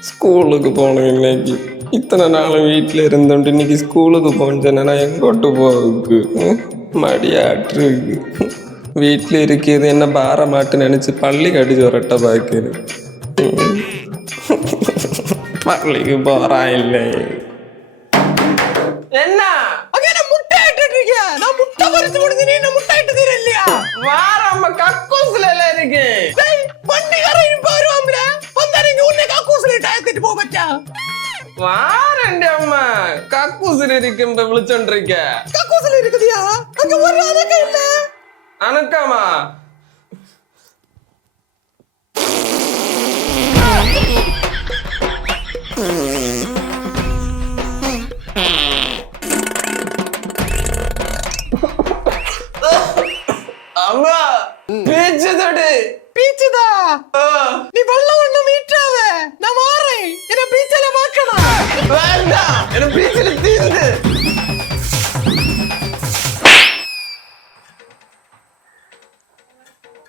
ஸ்கூலுக்கு போகணும் இன்னைக்கு. இத்தனை நாள் வீட்டில் இருந்தோண்டு இன்னைக்கு ஸ்கூலுக்கு போனேன் நான் எங்கோட்டு ம்? மடியாட்டுருக்கு வீட்டில் இருக்கிறது என்ன பாரமாட்டு நினச்சி பள்ளி கடிச்சு வரட்ட பார்க்குது. பள்ளிக்கு போறா இல்லை. என்ன? அங்க என்ன முட்டை இட்டுட்டு இருக்கியா நான் முட்டை பறிச்சு முடிஞ்சு நீ என்ன முட்டை இட்டு தர இல்லையா? வார அம்மா கக்கூசுல எல்லாம் இருக்கு. வாரண்டி அம்மா கக்கூசுல இருக்கும் விழிச்சோன்றிருக்க காக்கூசுல இருக்குதியா? அங்க ஒரு அதக்க இல்ல. அனுக்காமா. அம்மா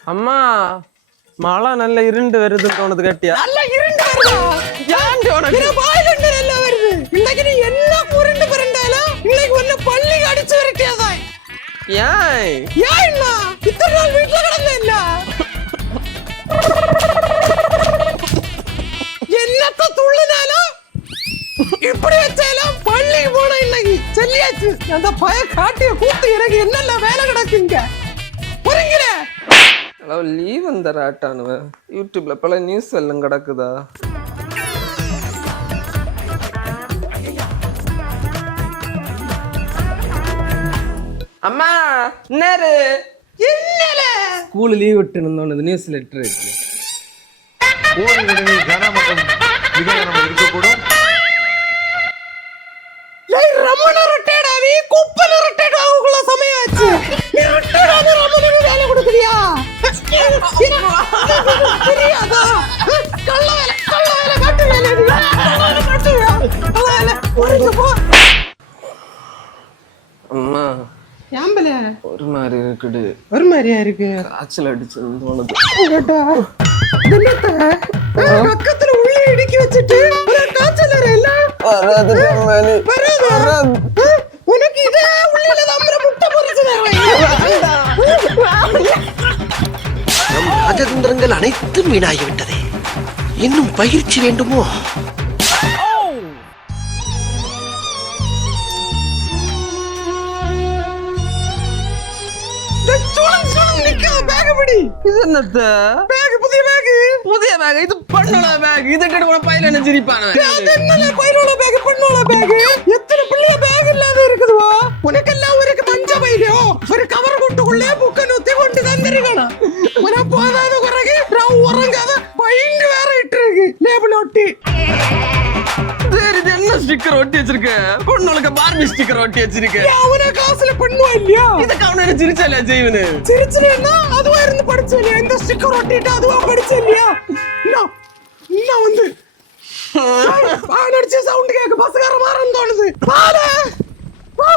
அம்மா மழை நல்ல இருண்டு வருதுன்னு தோணுது கட்டியா? நல்ல இருண்டு வருதா? ஏன்டி உனக்கு இது வாயிலுண்டு நல்லா வருது. இன்னைக்கு நீ என்ன உருண்டு பிறண்டாலும் இன்னைக்கு ஒன்னு பள்ளி அடிச்சு விரட்டியாதான் ஏன் ஏன் என்ன இத்தனை நாள் வீட்டுல கிடந்த இல்ல என்னத்த துள்ளுனாலும் இப்படி வச்சாலும் பள்ளிக்கு போன இன்னைக்கு. சொல்லியாச்சு. அந்த பய காட்டிய கூத்து எனக்கு என்னென்ன வேலை கிடக்குங்க புரியுங்கிற ஹலோ லீவ் அந்த ராட்டானுவன் யூடியூப்ல பல நியூஸ் எல்லாம் கிடக்குதா? அம்மா நேரு என்னல ஸ்கூல் லீவ் விட்டுன்னு நியூஸ் லெட்டர் இருக்கு. ஓரிடங்களில் கன மற்றும் இருக்கக்கூடும். தெரியாதா கள்ள வேலை கள்ள வேலை கட்டு வேலை இது. கள்ள வேலை கட்டுவியா கள்ள வேலை ஒழுங்கு போ அம்மா ஏம்பல ஒரு மாதிரி இருக்குது. ஒரு மாதிரியா இருக்கு. காய்ச்சல் அடிச்சுன்னு தோணுது. கேட்டா என்னத்த? பக்கத்துல உள்ளே இடுக்கி வச்சுட்டு காய்ச்சல் வராதா? ராஜதந்திரங்கள் அனைத்தும் வீணாகிவிட்டதே. இன்னும் பயிற்சி வேண்டுமோ? இது என்னத்த பேக் புதிய பேக் புதிய பேக் இது பண்ணல பேக் இது கூட பையில என்னல பேக் பண்ணோல பேக் எத்தனை பிள்ளைய பேக் இல்லாத இருக்கு லேபிள் ஒட்டி சரி இது என்ன ஸ்டிக்கர் ஒட்டி வச்சிருக்க பொண்ணுகளுக்கு பார்பி ஸ்டிக்கர் ஒட்டி வச்சிருக்க அவன காசுல பண்ணுவா இல்லையா இதுக்கு அவன சிரிச்சல ஜெய்வனு சிரிச்சுனா அதுவா இருந்து படிச்ச இல்லையா இந்த ஸ்டிக்கர் ஒட்டிட்டு அதுவா படிச்ச இல்லையா இன்னும் இன்னும் வந்து அடிச்ச சவுண்ட் கேக்கு பஸ்கார மாறன்னு தோணுது பால வா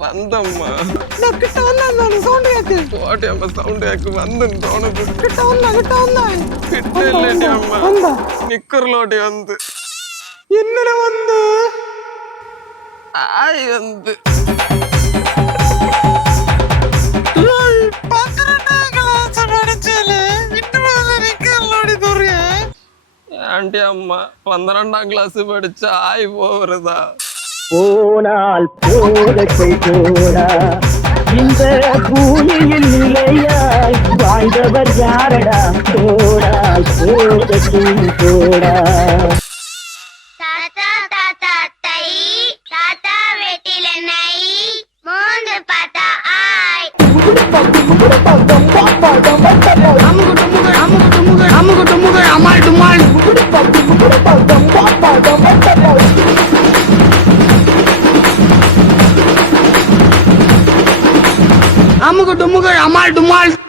വന്തമ്മ പോട്ടെ അമ്മ സൗണ്ട് കേക്ക്. വന്നിട്ടോണത് കിട്ടില്ലേ അമ്മ? നിക്കറിലോട്ട് വന്ന് ഇന്നലെ വന്ന്? ആയി വന്ന് ആണ്ടി അമ്മ പന്ത്രണ്ടാം ക്ലാസ് പഠിച്ച ആയി പോവരുതാ. போனால் போதத்தை போடா இந்த பூமியில் நிலையாய் வாழ்ந்தவர் யாரடா? போடால் போதத்தும் போடா தாத்தா தாத்தா தை. தாத்தா வெட்டில நை மோந்து பார்த்தா